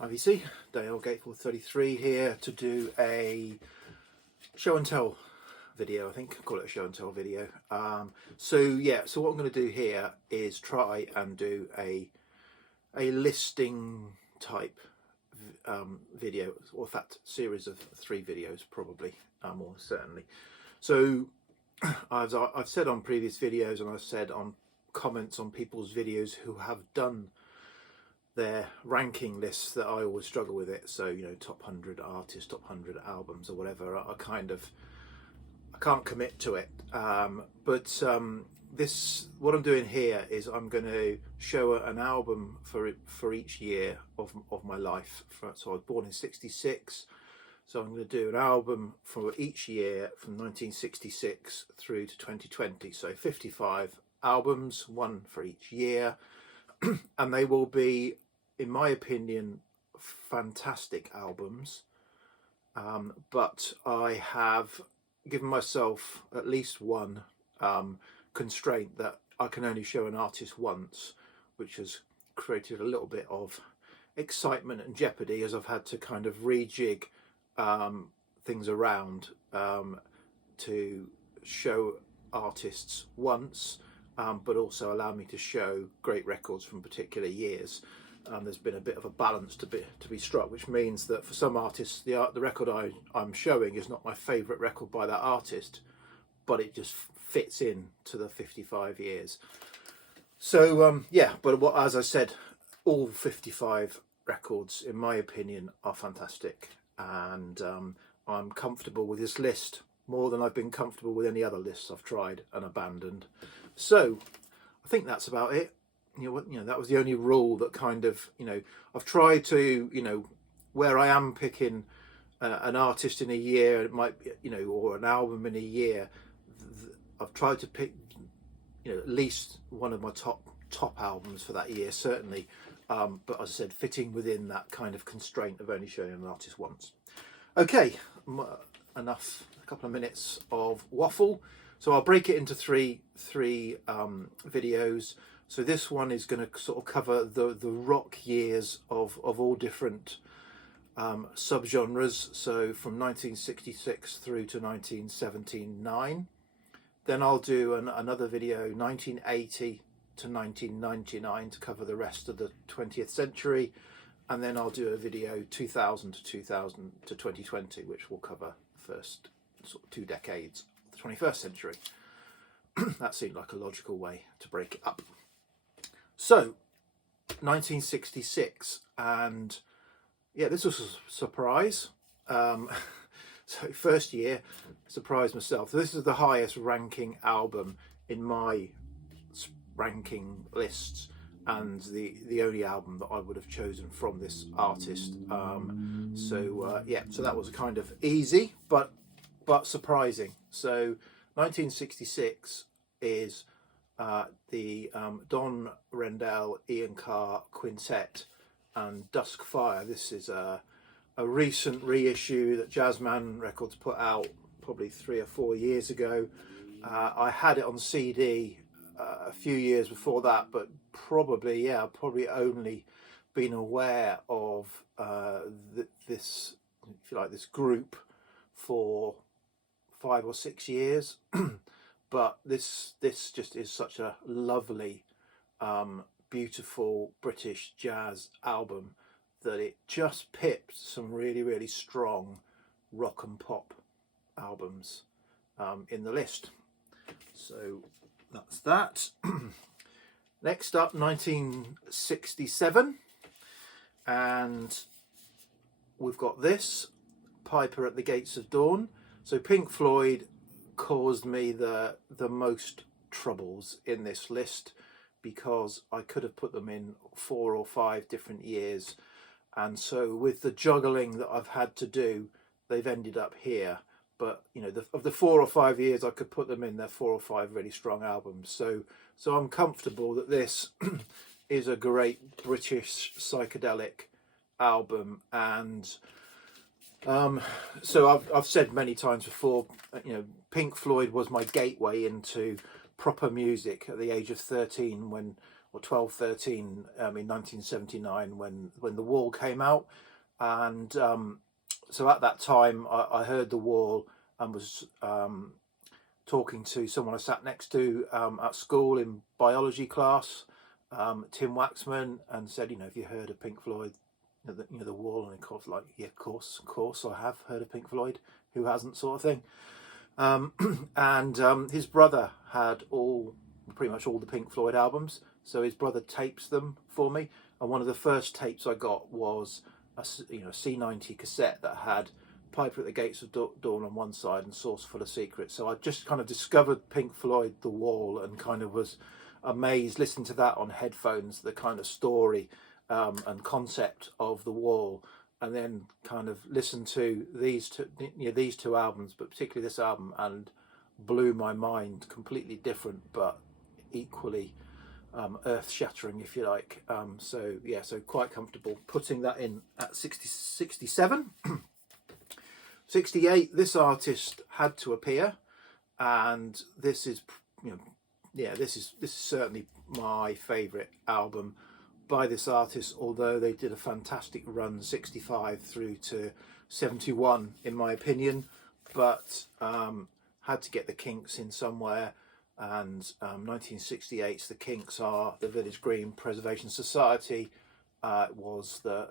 IVC, Dale Gateful 33 here to do a show and tell video. I think I'll call it a show and tell video. So what I'm going to do here is try and do a listing type video, or in fact series of 3 videos probably, more certainly. So as I've said on previous videos, and I've said on comments on people's videos who have done their ranking lists, that I always struggle with it. So, you know, top 100 artists, top 100 albums or whatever, I can't commit to it. What I'm doing here is I'm going to show an album for each year of my life. So I was born in '66, so I'm going to do an album for each year from 1966 through to 2020. So 55 albums, one for each year, and they will be, in my opinion, fantastic albums. But I have given myself at least one constraint, that I can only show an artist once, which has created a little bit of excitement and jeopardy, as I've had to kind of rejig things around to show artists once, but also allow me to show great records from particular years. There's been a bit of a balance to be struck, which means that for some artists, the record I'm showing is not my favourite record by that artist, but it just fits in to the 55 years. So as I said, all 55 records, in my opinion, are fantastic, and I'm comfortable with this list more than I've been comfortable with any other lists I've tried and abandoned. So I think that's about it. You know, that was the only rule that kind of, I've tried to, where I am picking an artist in a year, it might be, or an album in a year, I've tried to pick, at least one of my top albums for that year, certainly. But as I said, fitting within that kind of constraint of only showing an artist once. Okay, enough, a couple of minutes of waffle. So I'll break it into three videos. So this one is going to sort of cover the rock years of all different subgenres. So from 1966 through to 1979. Then I'll do another video, 1980 to 1999, to cover the rest of the 20th century. And then I'll do a video 2000 to 2020, which will cover the first sort of 2 decades of the 21st century. That seemed like a logical way to break it up. So 1966, and this was a surprise. So first year, surprised myself. This is the highest ranking album in my ranking lists, and the only album that I would have chosen from this artist. So that was kind of easy, but surprising. So 1966 is the Don Rendell, Ian Carr Quintet and Dusk Fire. This is a recent reissue that Jazzman Records put out probably 3 or 4 years ago. I had it on CD a few years before that, but probably only been aware of this, if you like, this group for 5 or 6 years. But this just is such a lovely, beautiful British jazz album that it just pipped some really, really strong rock and pop albums in the list. So that's that. Next up, 1967, and we've got this, Piper at the Gates of Dawn. So Pink Floyd caused me the most troubles in this list, because I could have put them in 4 or 5 different years, and so with the juggling that I've had to do, they've ended up here. But of the 4 or 5 years I could put them in, they're 4 or 5 really strong albums. So I'm comfortable that this is a great British psychedelic album. And so I've said many times before, Pink Floyd was my gateway into proper music at the age of 13, when or 12, 13 in 1979 when The Wall came out. And so at that time I heard The Wall and was talking to someone I sat next to at school in biology class, Tim Waxman, and said, have you heard of Pink Floyd? The Wall. And of course, like, yeah, of course I have heard of Pink Floyd. Who hasn't, sort of thing. And his brother had pretty much all the Pink Floyd albums, so his brother tapes them for me. And one of the first tapes I got was a C90 cassette that had Piper at the Gates of Dawn on one side and Saucer Full of Secrets. So I just kind of discovered Pink Floyd, The Wall, and kind of was amazed listening to that on headphones, the kind of story and concept of The Wall, and then kind of listened to these two albums, but particularly this album, and blew my mind. Completely different, but equally earth-shattering, if you like. So quite comfortable putting that in at 67. 68, this artist had to appear, and this is certainly my favourite album by this artist, although they did a fantastic run 65 through to 71 in my opinion, but had to get the Kinks in somewhere, and 1968's the Kinks are the Village Green Preservation Society was the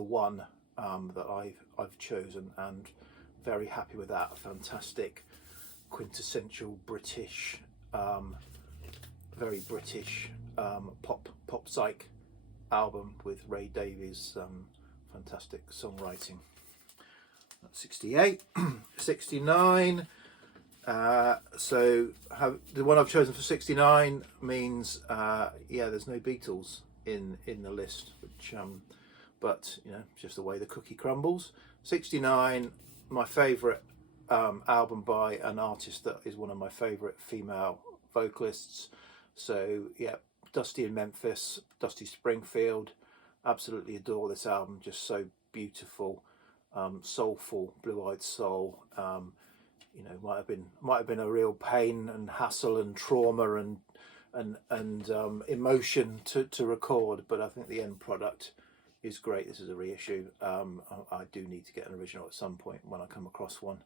one that I've chosen, and very happy with that. Fantastic quintessential British, very British pop psych album with Ray Davies' fantastic songwriting. That's 68. 69. So the one I've chosen for 69 means there's no Beatles in the list, which but just the way the cookie crumbles. 69, my favourite album by an artist that is one of my favourite female vocalists. So yeah, Dusty in Memphis, Dusty Springfield. Absolutely adore this album. Just so beautiful, soulful, blue-eyed soul. Might have been a real pain and hassle and trauma and emotion to record, but I think the end product is great. This is a reissue. I do need to get an original at some point when I come across one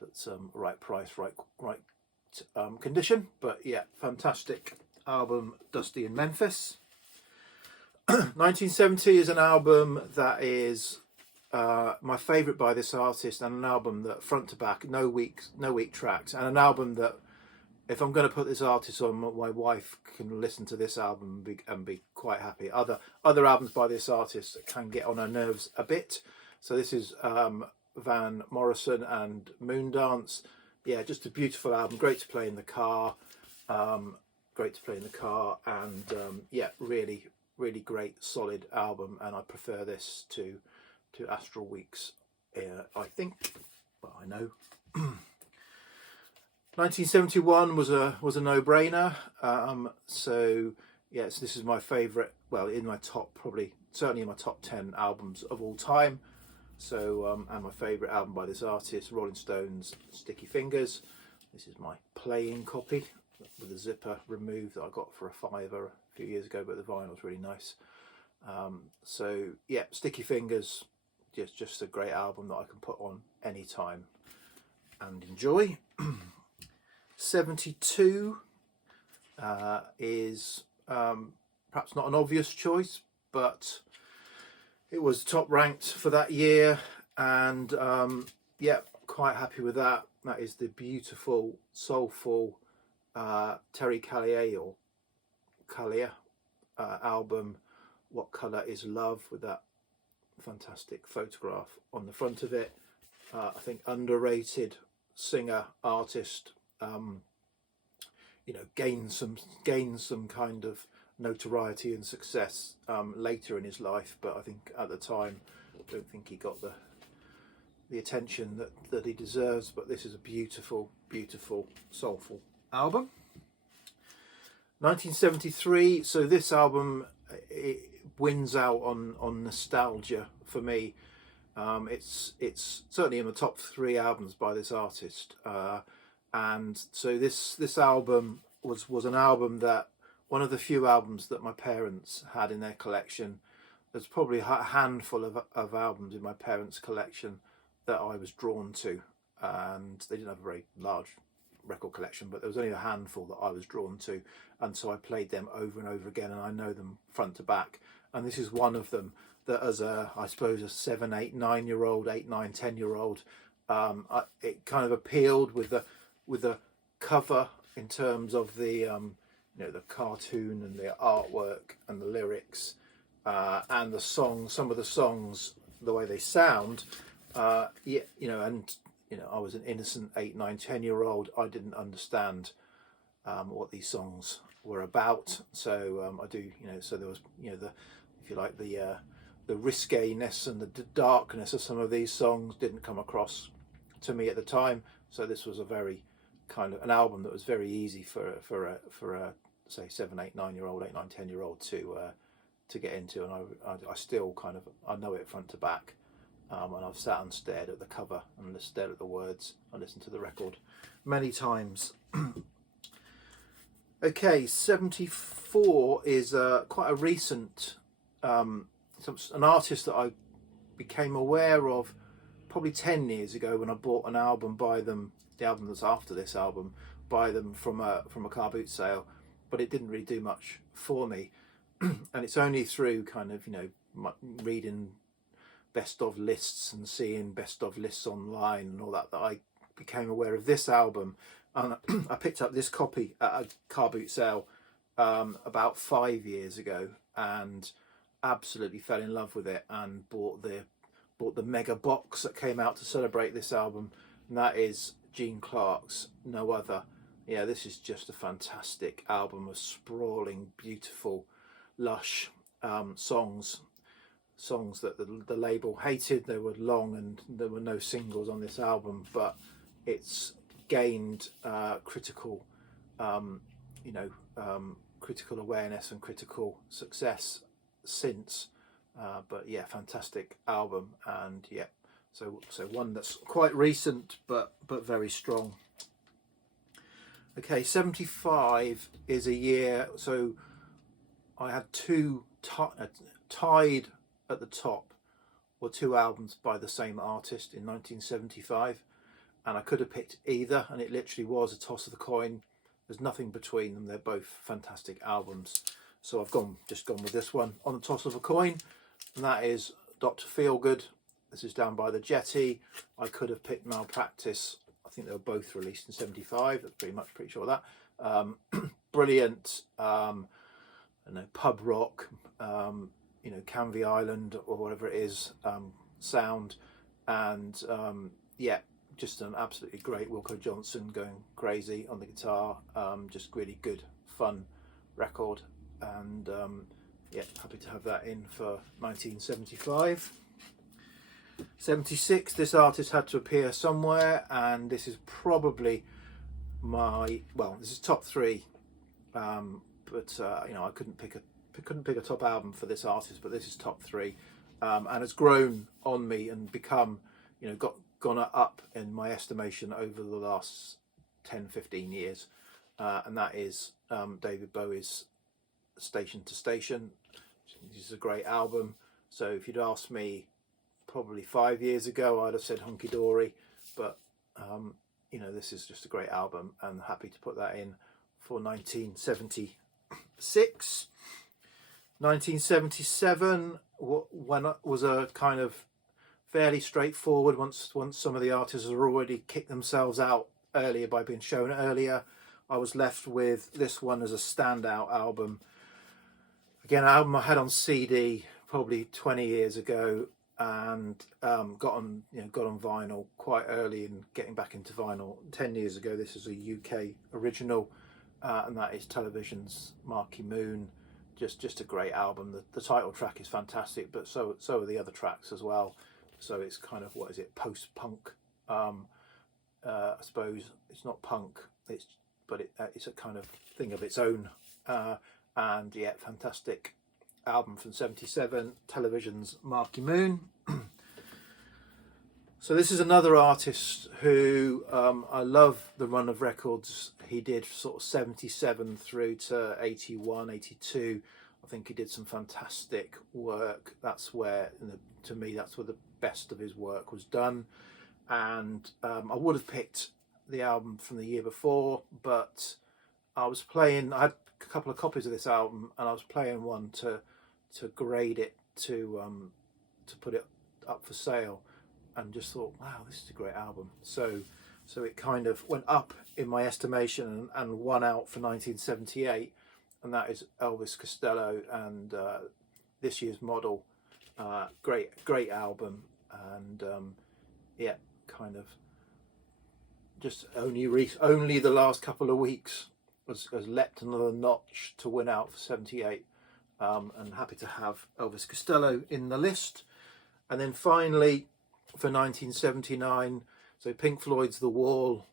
that's right price, right condition. But yeah, fantastic album, Dusty in Memphis. 1970 is an album that is my favourite by this artist, and an album that front to back, no weak tracks, and an album that if I'm going to put this artist on, my wife can listen to this album and be quite happy. Other albums by this artist can get on her nerves a bit. So this is Van Morrison and Moondance. Yeah, just a beautiful album. Great to play in the car. And really, really great, solid album. And I prefer this to Astral Weeks. I think, well, I know. 1971 was a no-brainer. So yes, this is my favourite. Well, in my top, probably certainly in my top 10 albums of all time. So and my favourite album by this artist, Rolling Stones, Sticky Fingers. This is my playing copy with the zipper removed that I got for a £5 a few years ago, but the vinyl was really nice. So yeah, Sticky Fingers, just a great album that I can put on any time and enjoy. 72 is perhaps not an obvious choice, but it was top ranked for that year, and quite happy with that. That is the beautiful, soulful Terry Callier album, What Colour Is Love, with that fantastic photograph on the front of it. I think underrated singer, artist, gained some kind of notoriety and success later in his life, but I think at the time I don't think he got the attention that he deserves. But this is a beautiful, beautiful, soulful album. 1973, so this album, it wins out on nostalgia for me. It's certainly in the top 3 albums by this artist, and so this album was an album that one of the few albums that my parents had in their collection. There's probably a handful of albums in my parents' collection that I was drawn to, and they didn't have a very large record collection, but there was only a handful that I was drawn to, and so I played them over and over again, and I know them front to back. And this is one of them that, as a, I suppose, a 7, 8, 9-year-old, 8, 9, 10-year-old, it kind of appealed with the cover in terms of the the cartoon and the artwork and the lyrics, and the songs. Some of the songs, the way they sound, I was an innocent 8, 9, 10-year-old. I didn't understand what these songs were about. So I do, so there was, the, if you like, the risqueness and the darkness of some of these songs didn't come across to me at the time. So this was a very kind of an album that was very easy for a say 7, 8, 9-year-old, 8, 9, 10-year-old to get into, and I still kind of, I know it front to back, and I've sat and stared at the cover and stared at the words. I listened to the record many times. Okay, 74 is quite a recent, an artist that I became aware of probably 10 years ago when I bought an album by them, the album that's after this album, by them from a car boot sale, but it didn't really do much for me. And it's only through kind of, reading best of lists and seeing best of lists online and all that I became aware of this album. And I picked up this copy at a car boot sale about 5 years ago, and absolutely fell in love with it, and bought the mega box that came out to celebrate this album, and that is Gene Clark's No Other. Yeah, this is just a fantastic album of sprawling, beautiful, lush songs that the label hated. They were long and there were no singles on this album, but it's gained critical critical awareness and critical success since, but yeah, fantastic album. And yeah, so one that's quite recent but very strong. Okay, 75 is a year, so I had two tied at the top were two albums by the same artist in 1975, and I could have picked either, and it literally was a toss of the coin. There's nothing between them. They're both fantastic albums, so I've just gone with this one on the toss of a coin, and that is Dr. Feelgood. This is Down by the Jetty. I could have picked Malpractice. I think they were both released in 75. That's pretty sure of that. Brilliant, pub rock, Canvey Island or whatever it is, sound, and yeah, just an absolutely great Wilco Johnson going crazy on the guitar. Just really good, fun record, and yeah, happy to have that in for 1975. 76, this artist had to appear somewhere, and this is probably this is top three, but I couldn't pick a top album for this artist, but this is top three, and has grown on me and become, gone up in my estimation over the last 10-15 years, and that is David Bowie's Station to Station. This is a great album. So if you'd asked me probably 5 years ago, I'd have said Hunky Dory, but this is just a great album, and happy to put that in for 1976. 1977 was a kind of fairly straightforward, once some of the artists had already kicked themselves out earlier by being shown earlier. I was left with this one as a standout album. Again, an album I had on CD probably 20 years ago, and got on vinyl quite early, and getting back into vinyl 10 years ago. This is a UK original, and that is Television's Marky Moon. Just a great album. The title track is fantastic, but so are the other tracks as well. So it's kind of, post-punk, I suppose. It's not punk, but it's a kind of thing of its own, and yeah, fantastic album from 77, Television's Marky Moon. So this is another artist who I love the run of records he did, sort of 77 through to 81, 82. I think he did some fantastic work. That's where, to me, that's where the best of his work was done. And I would have picked the album from the year before, but I had a couple of copies of this album, and I was playing one to grade it, to put it up for sale, and just thought, wow, this is a great album. So it kind of went up in my estimation and won out for 1978, and that is Elvis Costello and This Year's Model. Great album, and yeah, kind of just only the last couple of weeks has leapt another notch to win out for 78. And happy to have Elvis Costello in the list. And then finally, for 1979, so Pink Floyd's The Wall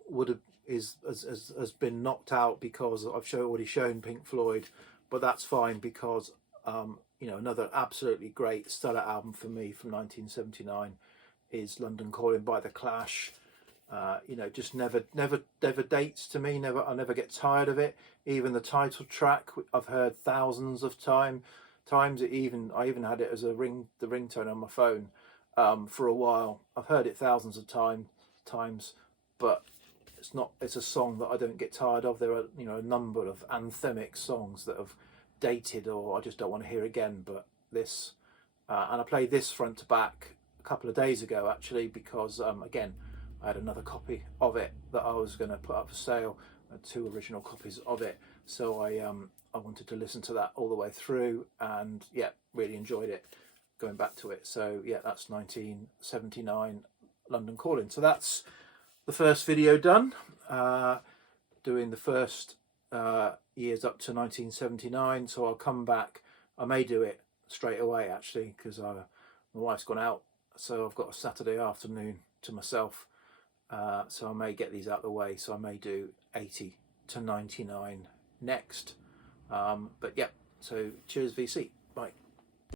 has been knocked out because I've already shown Pink Floyd, but that's fine because another absolutely great stellar album for me from 1979 is London Calling by The Clash. Just never dates to me. I never get tired of it. Even the title track, I've heard thousands of times. I even had it as the ringtone on my phone for a while. I've heard it thousands of times, but it's a song that I don't get tired of. There are a number of anthemic songs that have dated or I just don't want to hear again. But this, and I played this front to back a couple of days ago actually, because again, I had another copy of it that I was going to put up for sale, 2 original copies of it. So I wanted to listen to that all the way through, and yeah, really enjoyed it going back to it. So yeah, that's 1979 London Calling. So that's the first video done, doing the first years up to 1979. So I'll come back. I may do it straight away actually, because my wife's gone out, so I've got a Saturday afternoon to myself. So I may get these out of the way. So I may do 80 to 99 next. But yeah, so cheers VC. Bye.